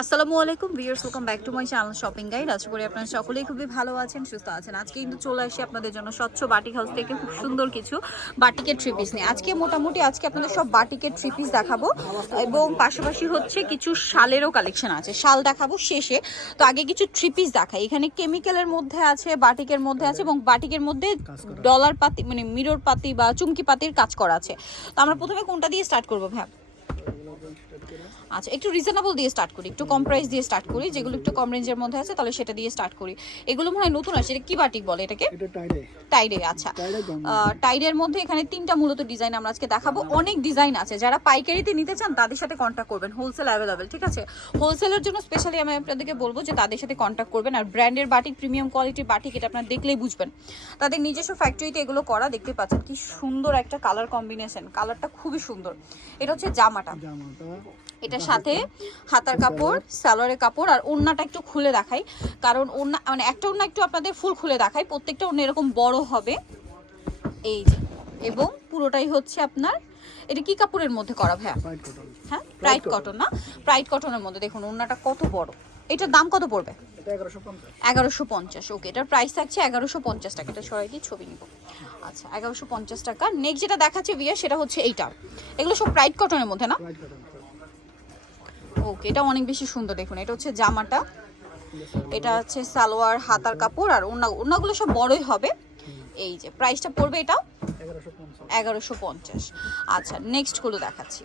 আসসালামু আলাইকুম viewers welcome back to my channel shopping guide আশা করি আপনারা সকলেই খুবই ভালো আছেন সুস্থ আছেন। আজকে কিন্তু চলে আসি আপনাদের জন্য স্বচ্ছ বাটিক হাউস থেকে খুব সুন্দর কিছু বাটিকের থ্রি পিস নিয়ে। আজকে মোটামুটি আজকে আপনাদের সব বাটিকের থ্রি পিস দেখাবো এবং পাশাপাশি হচ্ছে কিছু শালেরও কালেকশন আছে। শাল দেখাবো শেষে। তো আগে কিছু থ্রি পিস দেখাই। এখানে কেমিক্যালের মধ্যে আছে বাটিকের মধ্যে আছে এবং বাটিকের মধ্যে ডলার পাতি মানে মিরর পাতি বা চুমকি পাতির কাজ করা আছে। তো আমরা প্রথমে কোনটা দিয়ে স্টার্ট করব ভ্যাপ আচ্ছা একটু রিজনেবল দিয়ে স্টার্ট করি একটু কম প্রাইস দিয়ে স্টার্ট করি যেগুলো একটু কম রেঞ্জের মধ্যে আছে তাহলে সেটা দিয়ে স্টার্ট করি। এগুলো মনে হয় নতুন আছে এটা কি বাটিক বলে এটাকে? এটা টাইডে আচ্ছা। টাইডের মধ্যে এখানে তিনটা মূলত ডিজাইন আমরা আজকে দেখাবো। অনেক ডিজাইন আছে। যারা পাইকারিতে নিতে চান তাদের সাথে কন্ট্যাক্ট করবেন। হোলসেল অ্যাভেলেবেল ঠিক আছে? হোলসেলের জন্য স্পেশালি আমি আপনাদেরকে বলব যে তাদের সাথে কন্ট্যাক্ট করবেন। আর ব্র্যান্ডের বাটিক প্রিমিয়াম কোয়ালিটির বাটিক এটা আপনারা দেখলেই বুঝবেন। তাদের নিজস্ব ফ্যাক্টরিতে এগুলো করা দেখতে পাচ্ছেন। কি সুন্দর একটা কালার কম্বিনেশন কালারটা খুবই সুন্দর। এটা হচ্ছে জামাটা। এটার সাথে হাতার কাপড় সালোয়ারের কাপড় আর ওড়নাটা একটু খুলে দেখাই। কারণ ওড়না মানে একটা ওড়না একটু আপনাদের ফুল খুলে দেখাই। প্রত্যেকটা ওড়না এরকম বড় হবে। এই যে এবং পুরোটাই হচ্ছে আপনার এটা কি কাপড়ের মধ্যে করা ভাইয়া? হ্যাঁ প্রাইড কটন না? প্রাইড কটনের মধ্যে দেখুন ওড়নাটা কত বড়। এটার দাম কত পড়বে? এগারোশো পঞ্চাশ। ওকে। এটার প্রাইস থাকছে এগারোশো পঞ্চাশ টাকা। এটা সরাই দিয়ে ছবি নিব। আচ্ছা এগারোশো পঞ্চাশ টাকা। নেক্সট যেটা দেখাচ্ছে বিয়ে সেটা হচ্ছে এইটা। এগুলো সব প্রাইড কটনের মধ্যে না? ওকে এটা অনেক বেশি সুন্দর দেখুন। এটা হচ্ছে জামাটা। এটা হচ্ছে সালোয়ার হাতার কাপড় আর ওড়না ওড়নাগুলো সব বড়ই হবে। এই যে প্রাইসটা পড়বে এটা? এগারোশো পঞ্চাশ। এগারোশো পঞ্চাশ। আচ্ছা নেক্সটগুলো দেখাচ্ছি।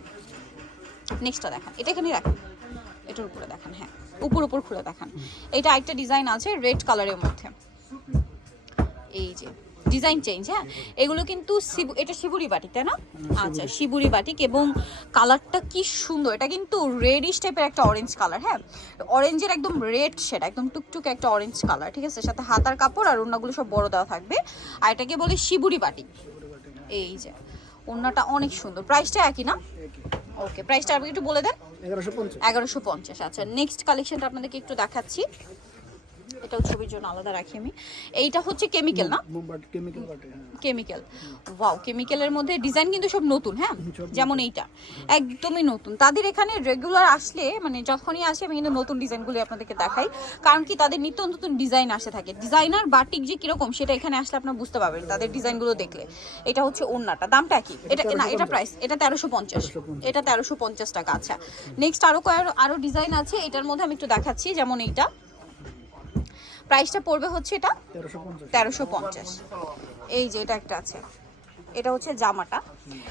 নেক্সটটা দেখান। এটা এখানে রাখেন। এটার উপরে দেখান হ্যাঁ। উপর উপর খুলে দেখান। এটা একটা ডিজাইন আছে রেড কালারের মধ্যে। এই যে ডিজাইন চেঞ্জ হ্যাঁ? এগুলো কিন্তু এটা শিবুরি বাটিক তাই না? আচ্ছা শিবুরি। বাটিক এবং কালারটা কি সুন্দর। এটা কিন্তু রেডিশ টাইপের একটা অরেঞ্জ কালার হ্যাঁ? অরেঞ্জের একদম রেড শেড একদম টুকটুকে একটা অরেঞ্জ কালার ঠিক আছে? সাথে হাতার কাপড় আর অন্যগুলো সব বড় দেওয়া থাকবে। আর এটাকে বলে শিবুরি বাটিক। এই যে ওড়নাটা অনেক সুন্দর। প্রাইসটা একই না? ওকে প্রাইসটা আপনি একটু বলে দেন। এগারোশো পঞ্চাশ। এগারোশো পঞ্চাশ আচ্ছা নেক্সট কালেকশনটা আপনাদেরকে একটু দেখাচ্ছি। এটাও ছবির জন্য আলাদা রাখি আমি। এইটা হচ্ছে কেমিক্যাল না? কেমিক্যাল ওয়াও কেমিক্যালের মধ্যে ডিজাইন কিন্তু সব নতুন হ্যাঁ? যেমন এইটা। একদমই নতুন। তাদের এখানে রেগুলার আসলে মানে যখনই আসে আমি কিন্তু নতুন ডিজাইনগুলি আপনাদেরকে দেখাই। কারণ কি তাদের নিত্য নতুন ডিজাইন আসে থাকে। ডিজাইনার বাটিক যে কীরকম সেটা এখানে আসলে আপনারা বুঝতে পারবেন তাদের ডিজাইনগুলো দেখলে। এটা হচ্ছে ওড়নাটা। দামটা কি এটা না এটা প্রাইস এটা তেরোশো পঞ্চাশ। এটা তেরোশো পঞ্চাশ টাকা। আচ্ছা নেক্সট আরও কয়েক আরও ডিজাইন আছে। এটার মধ্যে আমি একটু দেখাচ্ছি। যেমন এইটা। প্রাইসটা পড়বে হচ্ছে এটা তেরোশো পঞ্চাশ। এই যে এটা একটা আছে। এটা হচ্ছে জামাটা।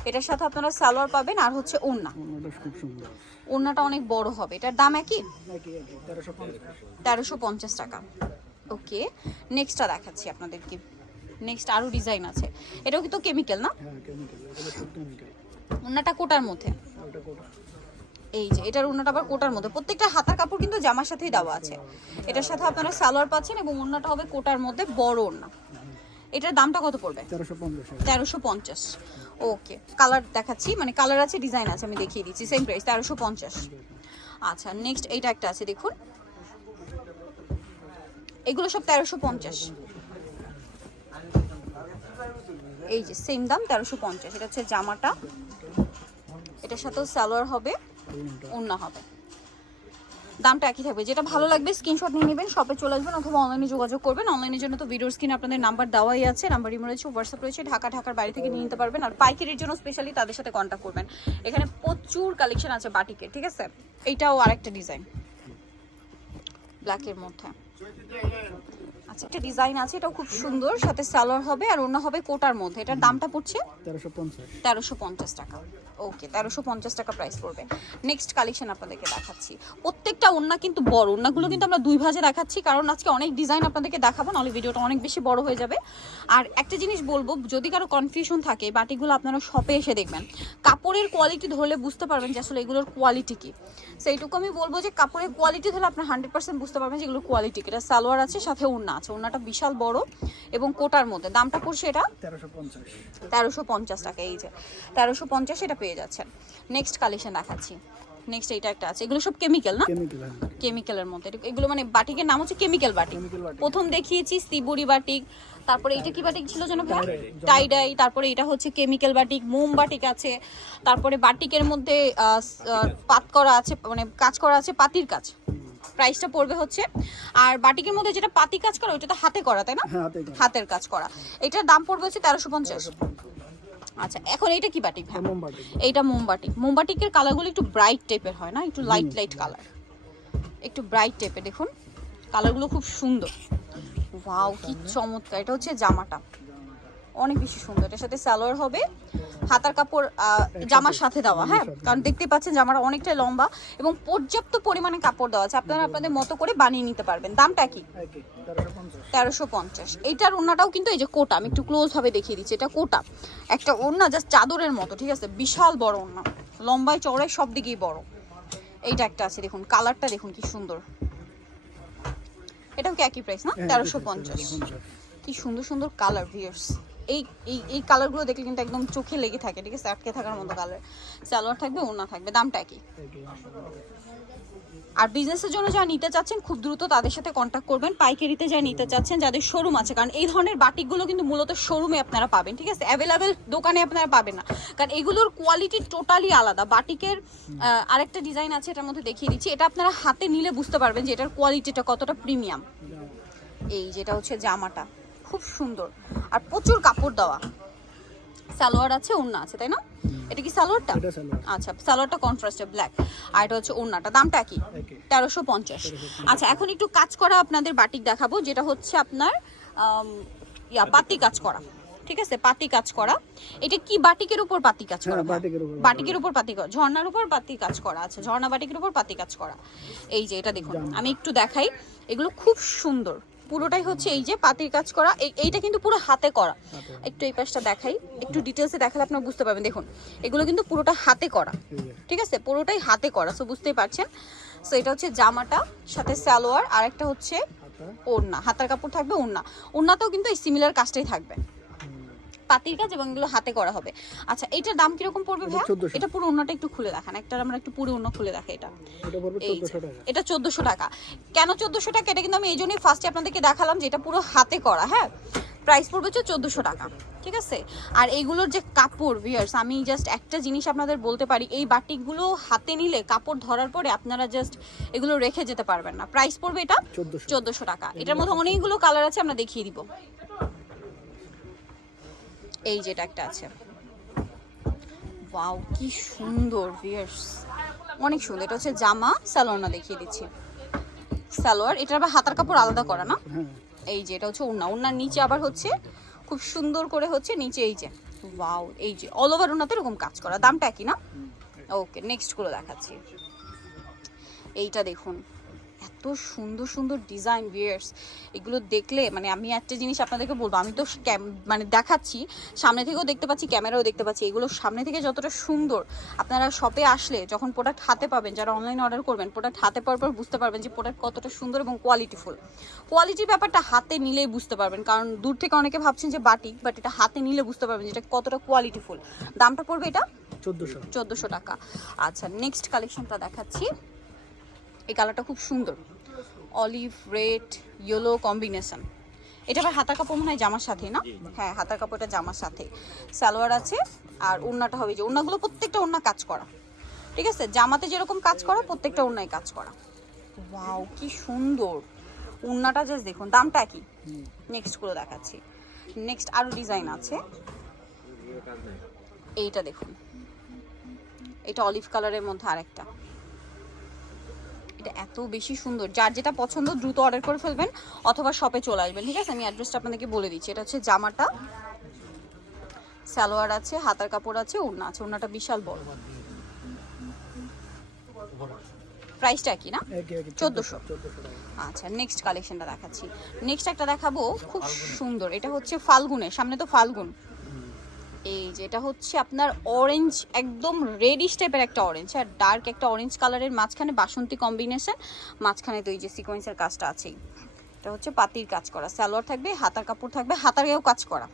এটার সাথে আপনারা সালোয়ার পাবেন আর হচ্ছে ওড়না। ওড়নাটা অনেক বড় হবে। এটার দাম একই? তেরোশো পঞ্চাশ। টাকা। ওকে। নেক্সটটা দেখাচ্ছি আপনাদেরকে। নেক্সট আরও ডিজাইন আছে। এটাও কিন্তু কেমিক্যাল না? হ্যাঁ ওড়নাটা কোটার মধ্যে। এই যে এটার ওড়নাটা আবার কোটার মধ্যে। প্রত্যেকটা হাতার কাপড় কিন্তু জামার সাথেই দেওয়া আছে। এটার সাথে আপনারা সালোয়ার পাচ্ছেন এবং ওড়নাটা হবে কোটার মধ্যে বড় ওড়না। এটার দামটা কত পড়বে? তেরোশো পঞ্চাশ ওকে কালার দেখাচ্ছি মানে কালার আছে ডিজাইন আছে আমি দেখিয়ে দিচ্ছি। সেম প্রাইস তেরোশো পঞ্চাশ। আচ্ছা নেক্সট এইটা একটা আছে দেখুন। এগুলো সব তেরোশো পঞ্চাশ। এই যে সেম দাম তেরোশো পঞ্চাশ। এটা হচ্ছে জামাটা। এটার সাথেও সালোয়ার হবে। ওড়না হবে। দামটা একই থাকবে। যেটা ভালো লাগবে স্ক্রিনশট নিয়ে নেবেন শপে চলে আসবেন অথবা অনলাইনে যোগাযোগ করবেন। অনলাইনের জন্য তো ভিডিওর স্ক্রিনে আপনাদের নাম্বার দেওয়াই আছে নাম্বার ইমো রয়েছে হোয়াটসঅ্যাপ রয়েছে, ঢাকা, ঢাকার বাইরে থেকে নিয়ে নিতে পারবেন। আর পাইকারির জন্য স্পেশালি তাদের সাথে কন্ট্যাক্ট করবেন। এখানে প্রচুর কালেকশন আছে বাটিকের ঠিক আছে? এইটাও আরেকটা ডিজাইন ব্ল্যাকের মধ্যে। আচ্ছা একটা ডিজাইন আছে এটাও খুব সুন্দর সাথে সালোয়ার হবে আর অন্য হবে কোটার মধ্যে। এটার দামটা পড়ছে? তেরোশো পঞ্চাশ। টাকা। ওকে তেরোশো পঞ্চাশ টাকা প্রাইস পড়বে। নেক্সট কালেকশন আপনাদেরকে দেখাচ্ছি। প্রত্যেকটা ওন্না কিন্তু বড়। ওন্নাগুলো কিন্তু আমরা দুই ভাজে দেখাচ্ছি কারণ আজকে অনেক ডিজাইন আপনাদেরকে দেখাবো নাহলে ভিডিওটা অনেক বেশি বড় হয়ে যাবে। আর একটা জিনিস বলব যদি কারও কনফিউশন থাকে বাটিগুলো আপনারা শপে এসে দেখবেন কাপড়ের কোয়ালিটি ধরলে বুঝতে পারবেন যে আসলে এগুলোর কোয়ালিটি কি। সেইটুকু আমি বলব যে কাপড়ের কোয়ালিটি ধরলে আপনার হান্ড্রেড পার্সেন্ট বুঝতে পারবেন যে এগুলোর কোয়ালিটি কি। এটা সালোয়ার আছে সাথে ওড়না। আছে। ওড়নাটা বিশাল বড় এবং কোটার মধ্যে। দামটা পড়ছে এটা? তেরোশো পঞ্চাশ। টাকা এই যে। তেরোশো পঞ্চাশ এটা পেয়ে যাচ্ছেন। নেক্সট কালেকশন দেখাচ্ছি। নেক্সট এটা একটা আছে। এগুলো সব কেমিক্যাল না? হ্যাঁ। কেমিক্যালের মধ্যে। এগুলো মানে বাটিকের নাম হচ্ছে কেমিক্যাল বাটিক। প্রথম দেখিয়েছি সিবুরি বাটিক। তারপরে এটা কি বাটিক ছিল যেন টাইডাই তারপরে এটা হচ্ছে কেমিক্যাল বাটিক। মোম বাটিক আছে। তারপরে বাটিকের মধ্যে পাত করা আছে মানে কাজ করা আছে পাতির কাজ। প্রাইসটা পড়বে হচ্ছে আর বাটিকের মধ্যে যেটা পাতি কাজ করা ওইটা তো হাতে করা তাই না? হ্যাঁ। হাতের কাজ করা। এটার দাম পড়বে হচ্ছে তেরোশো পঞ্চাশ। আচ্ছা এখন এটা কি বাটিক ভাই? এইটা মোমবাটিক মোমবাটিকের কালারগুলো একটু ব্রাইট টাইপের হয় না? একটু লাইট লাইট কালার একটু ব্রাইট টাইপের দেখুন। কালারগুলো খুব সুন্দর। ওয়াও কি চমৎকার। এটা হচ্ছে জামাটা। অনেক বেশি সুন্দর। এটার সাথে সালোয়ার হবে হাতার কাপড় জামার সাথে দেওয়া হ্যাঁ? কারণ দেখতে পাচ্ছেন জামাটা অনেকটাই লম্বা এবং পর্যাপ্ত পরিমাণে কাপড় দেওয়া আছে। আপনারা আপনাদের মতো করে বানিয়ে নিতে পারবেন। দামটা কি? তেরোশো পঞ্চাশ। এইটার ওড়নাটাও কিন্তু এই যে কোটা আমি একটু ক্লোজ ভাবে দেখিয়ে দিচ্ছি। এটা কোটা। একটা ওড়না জাস্ট চাদরের মতো ঠিক আছে? বিশাল বড় ওড়না। লম্বায় চড়াই সব দিকেই বড়। এইটা একটা আছে দেখুন। কালারটা দেখুন কি সুন্দর। এটাও কি একই প্রাইস না? হ্যাঁ, তেরোশো পঞ্চাশ। কি সুন্দর সুন্দর কালার ভিয়ার্স এই এই এই কালারগুলো দেখলে কিন্তু একদম চোখে লেগে থাকে, ঠিক আছে? আটকে থাকার মতো কালার সালোয়ার থাকবে, ওড়না থাকবে, দামটা কি আর বিজনেসের জন্য যারা নিতে চাচ্ছেন, খুব দ্রুত তাদের সাথে কন্ট্যাক্ট করবেন। পাইকারিতে যারা নিতে চাচ্ছেন, যাদের শোরুম আছে, কারণ এই ধরনের বাটিকগুলো কিন্তু মূলত শোরুমে আপনারা পাবেন, ঠিক আছে? অ্যাভেলেবেল দোকানে আপনারা পাবেন না। কারণ এগুলোর কোয়ালিটি টোটালি আলাদা। বাটিকের আরেকটা ডিজাইন আছে, এটার মধ্যে দেখিয়ে দিচ্ছি। এটা আপনারা হাতে নিলে বুঝতে পারবেন যে এটার কোয়ালিটিটা কতটা প্রিমিয়াম এই যেটা হচ্ছে জামাটা। খুব সুন্দর। আর প্রচুর কাপড় দেওয়া। সালোয়ার আছে ওড়না আছে তাই না? এটা কি সালোয়ারটা? আচ্ছা সালোয়ারটা কন্ট্রাস্টে ব্ল্যাক আর এটা হচ্ছে ওড়নাটা। দামটা কি? তেরোশো পঞ্চাশ। আচ্ছা এখন একটু কাজ করা আপনাদের বাটিক দেখাবো যেটা হচ্ছে আপনার ইয়া পাতি কাজ করা। ঠিক আছে? পাতি কাজ করা। এটা কি বাটিকের উপর পাতি কাজ করা? হ্যাঁ, বাটিকের উপর। বাটিকের উপর পাতি করা। ঝর্ণার উপর পাতি কাজ করা আছে। ঝর্ণা বাটিকের উপর পাতি কাজ করা। এই যে এটা দেখুন। আমি একটু দেখাই। এগুলো খুব সুন্দর। পুরোটাই হচ্ছে এই যে পাতির কাজ করা। এই- এইটা কিন্তু পুরো হাতে করা। একটু এই পাশটা দেখাই। একটু ডিটেলসে দেখালে আপনারা বুঝতে পারবেন। দেখুন এগুলো কিন্তু পুরোটা হাতে করা। ঠিক আছে? পুরোটাই হাতে করা সো বুঝতেই পারছেন? সো এটা হচ্ছে জামাটা সাথে সালোয়ার আর একটা হচ্ছে ওড়না হাতার কাপড় থাকবে ওড়না। ওড়নাতেও কিন্তু এই সিমিলার কাজটাই থাকবে। পাতির কাজ এবং এগুলো হাতে করা হবে। আচ্ছা এটার দাম কীরকম পড়বে ভাইয়া? এটা পুরো ওড়নাটা একটু খুলে দেখান। একটা আমরা একটু পুরো ওড়না খুলে দেখা এটা। এটা চোদ্দশো টাকা। এটা চোদ্দশো টাকা। কেন চোদ্দশো টাকা? এটা কিন্তু আমি এই জন্যই ফার্স্টে আপনাদেরকে দেখালাম যে এটা পুরো হাতে করা হ্যাঁ? প্রাইস পড়বে হচ্ছে চোদ্দশো টাকা ঠিক আছে? আর এইগুলোর যে কাপড় ভিয়ার্স আমি জাস্ট একটা জিনিস আপনাদের বলতে পারি এই বাটিকগুলো হাতে নিলে কাপড় ধরার পরে আপনারা জাস্ট এগুলো রেখে যেতে পারবেন না। প্রাইস পড়বে এটা চোদ্দশো। টাকা। এটার মধ্যে অনেকগুলো কালার আছে আমরা দেখিয়ে দিব। এই যেটা একটা আছে। ওয়াও কি সুন্দর ভিয়ার্স অনেক সুন্দর। এটা হচ্ছে জামা সালোয়ার না দেখিয়ে দিচ্ছি। সালোয়ার এটা আবার হাতার কাপড় আলাদা করা না? হ্যাঁ। এই যে এটা হচ্ছে ওড়না ওড়নার নিচে আবার হচ্ছে খুব সুন্দর করে হচ্ছে নিচে এই যে। ওয়াও এই যে অল ওভার ওড়নাতে এরকম কাজ করা। দামটা একই না? ওকে নেক্সটগুলো দেখাচ্ছি। এইটা দেখুন। এত সুন্দর সুন্দর ডিজাইন ভিয়ার্স এগুলো দেখলে মানে আমি একটা জিনিস আপনাদেরকে বলব আমি তো ক্যাম- মানে দেখাচ্ছি সামনে থেকেও দেখতে পাচ্ছি ক্যামেরাও দেখতে পাচ্ছি। এগুলো সামনে থেকে যতটা সুন্দর আপনারা শপে আসলে যখন প্রোডাক্ট হাতে পাবেন যারা অনলাইন অর্ডার করবেন প্রোডাক্ট হাতে পাওয়ার পর বুঝতে পারবেন যে প্রোডাক্ট কতটা সুন্দর এবং কোয়ালিটিফুল কোয়ালিটির ব্যাপারটা হাতে নিলেই বুঝতে পারবেন কারণ দূর থেকে অনেকে ভাবছেন যে বাটি বাট এটা হাতে নিলে বুঝতে পারবেন যে এটা কতটা কোয়ালিটিফুল দামটা পড়বে এটা? চোদ্দশো। চোদ্দোশো টাকা। আচ্ছা নেক্সট কালেকশনটা দেখাচ্ছি। এই কালারটা খুব সুন্দর। Olive red yellow combination. এটা আবার হাতার কাপড় মনে হয় জামার সাথে না? হ্যাঁ হাতার কাপড়টা জামার সাথে সালোয়ার আছে আর ওড়নাটা হবে যে ওড়নাগুলো প্রত্যেকটা ওড়না কাজ করা। ঠিক আছে? জামাতে যেরকম কাজ করা প্রত্যেকটা ওড়নায় কাজ করা। ওয়াও কি সুন্দর। ওড়নাটা জাস্ট দেখুন দামটা কি? হুম, নেক্সটগুলো দেখাচ্ছি। নেক্সট আরও ডিজাইন আছে। এইটা দেখুন। এটা অলিভ কালারের মধ্যে আরেকটা। এটা এত বেশি সুন্দর। যার যেটা পছন্দ দ্রুত অর্ডার করে ফেলবেন অথবা শপে চলে আসবেন ঠিক আছে? আমি অ্যাড্রেসটা আপনাদেরকে বলে দিচ্ছি। এটা হচ্ছে জামাটা সালোয়ার আছে হাতার কাপড় আছে ওড়না আছে। ওড়নাটা বিশাল বড়। প্রাইসটা কি না? চোদ্দশো। আচ্ছা নেক্সট কালেকশনটা দেখাচ্ছি। নেক্সট একটা দেখাবো খুব সুন্দর। এটা হচ্ছে ফাল্গুনের সামনে তো ফাল্গুন। এই যে এটা হচ্ছে আপনার অরেঞ্জ একদম রেডিশ টাইপের একটা অরেঞ্জ আর ডার্ক একটা অরেঞ্জ কালারের মাঝখানে বাসন্তী কম্বিনেশন মাঝখানে তো এই যে সিকোয়েন্সের কাজটা আছেই। এটা হচ্ছে পাতির কাজ করা সালোয়ার থাকবে হাতার কাপড় থাকবে হাতার হাতারেও কাজ করা।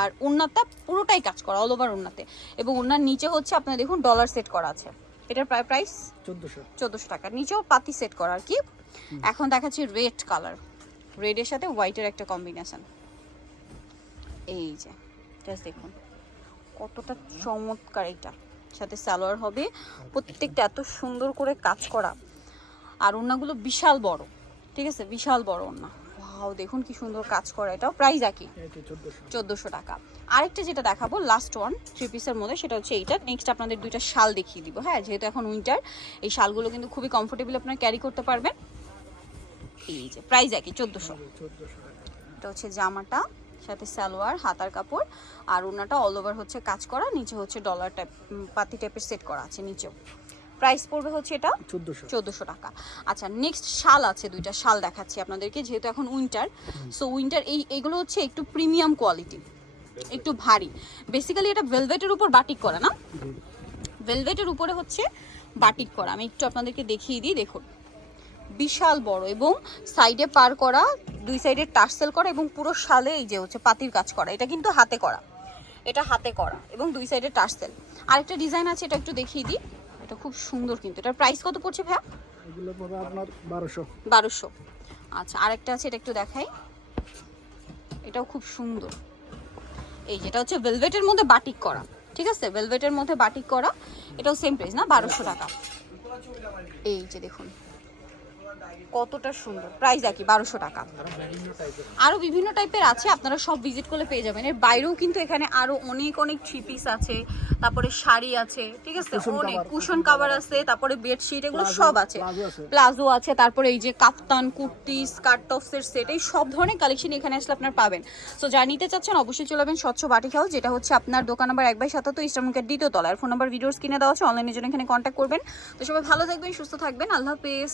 আর উন্নাটা পুরোটাই কাজ করা অল ওভার উন্নাতে এবং উন্নার নিচে হচ্ছে আপনার দেখুন ডলার সেট করা আছে। এটার প্রায় প্রাইস চোদ্দোশো। চোদ্দোশো টাকা। নিচেও পাতি সেট করা আর কি। এখন দেখাচ্ছি রেড কালার রেডের সাথে হোয়াইটের একটা কম্বিনেশন এই যে জাস্ট দেখুন। কতটা চমৎকার এটা। সাথে সালোয়ার হবে, প্রত্যেকটা এত সুন্দর করে কাজ করা। আর ওড়নাগুলো বিশাল বড়, ঠিক আছে? বিশাল বড় ওড়না। ওয়াও, দেখুন কি সুন্দর কাজ করা। এটাও প্রাইস একই, চোদ্দোশো টাকা। আরেকটা যেটা দেখাবো লাস্ট ওয়ান থ্রি পিসের মধ্যে, সেটা হচ্ছে এইটা। নেক্সট আপনাদের দুইটা শাল দেখিয়ে দিব হ্যাঁ? যেহেতু এখন উইন্টার এই শালগুলো কিন্তু খুবই কমফোর্টেবল আপনারা ক্যারি করতে পারবেন। এই যে প্রাইস একই, চোদ্দোশো। এটা হচ্ছে জামাটা। সাথে সালোয়ার হাতার কাপড় আর ওনাটা অল ওভার হচ্ছে কাজ করা নিচে হচ্ছে ডলার টাইপ পাতি টাইপের সেট করা আছে নিচেও। প্রাইস পড়বে হচ্ছে এটা চোদ্দোশো চোদ্দোশো টাকা। আচ্ছা নেক্সট শাল আছে দুইটা শাল দেখাচ্ছি আপনাদেরকে যেহেতু এখন উইন্টার সো উইন্টার এই এগুলো হচ্ছে একটু প্রিমিয়াম কোয়ালিটি একটু ভারী। বেসিক্যালি এটা ভেলভেটের উপর বাটিক করা না? ভেলভেটের উপরে হচ্ছে বাটিক করা। আমি একটু আপনাদেরকে দেখিয়ে দিই দেখুন। বিশাল বড় এবং সাইডে পার করা দুই সাইডে টার্সেল করা এবং পুরো শালে এই যে হচ্ছে পাতির কাজ করা। এটা কিন্তু হাতে করা। এটা হাতে করা এবং দুই সাইডে টার্সেল। আরেকটা ডিজাইন আছে এটা একটু দেখিয়ে দিই। এটা খুব সুন্দর কিন্তু। এটার প্রাইস কত পড়ছে ভাইয়া? এগুলো পড়বে আপনার বারোশো। বারোশো। আচ্ছা আরেকটা আছে এটা একটু দেখাই। এটাও খুব সুন্দর। এই যেটা হচ্ছে ভেলভেটের মধ্যে বাটিক করা। ঠিক আছে? ভেলভেটের মধ্যে বাটিক করা। এটাও সেম প্রাইস না? বারোশো টাকা। এই যে দেখুন। কতটা সুন্দর। প্রাইস একই বারোশো টাকা। আরও বিভিন্ন টাইপের আছে আপনারা সব ভিজিট করলে পেয়ে যাবেন। এর বাইরেও কিন্তু এখানে আরও অনেক অনেক থ্রি পিস আছে তারপরে শাড়ি আছে ঠিক আছে? অনেক কুশন কাভার আছে তারপরে বেডশিট এগুলো সব আছে। প্লাজো আছে। তারপরে এই যে কাপ্তান কুর্তি স্কার্ট টপসের সেট এই সব ধরনের কালেকশন এখানে আসলে আপনার পাবেন। সো যা নিতে চাচ্ছেন অবশ্যই চলে যাবেন স্বচ্ছ বাটি হাউস যেটা হচ্ছে আপনার দোকান নাম্বার এক বাই সাতাত্তর ইস্টার্নকের দ্বিতীয় তলার ফোন নাম্বার ভিডিওস কিনে দেওয়া আছে অনলাইনের জন্য এখানে কন্ট্যাক্ট করবেন। তো সবাই ভালো থাকবেন সুস্থ থাকবেন। আল্লাহ হাফেজ।